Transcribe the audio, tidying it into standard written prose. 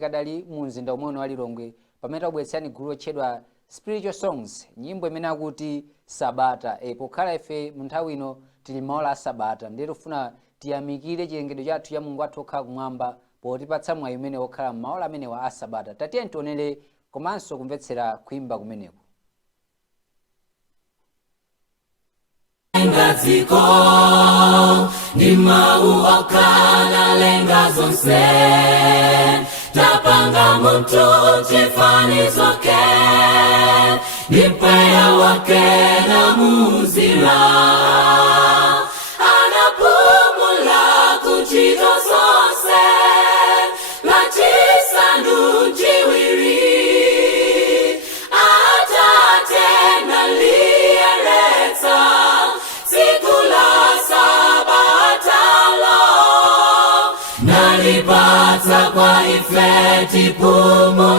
tikadali mu mzinda umene wa Lilongwe pamene tabweretsani gulu lotchedwa Spiritual Songs, nyimbo imene akuti Sabata. Pokhala ife mu nthawi ino tili maola a Sabata, ndiye tifuna tiyamikire chilengedwe chathu ya Mulungu wathu okhala kumwamba potipatsa mwayi umene okhala maola amene wa a Sabata. Tatiye tionere komanso kumvetsera kuimba kumeneko. Ngaziko ni mau okana lenga zonse tapanga muntu chifanizo ke ni mpweya wake na muzira anapumula kuchito zonse machisanu chiwiri atate na liereta Nalipata kwa ife tipumule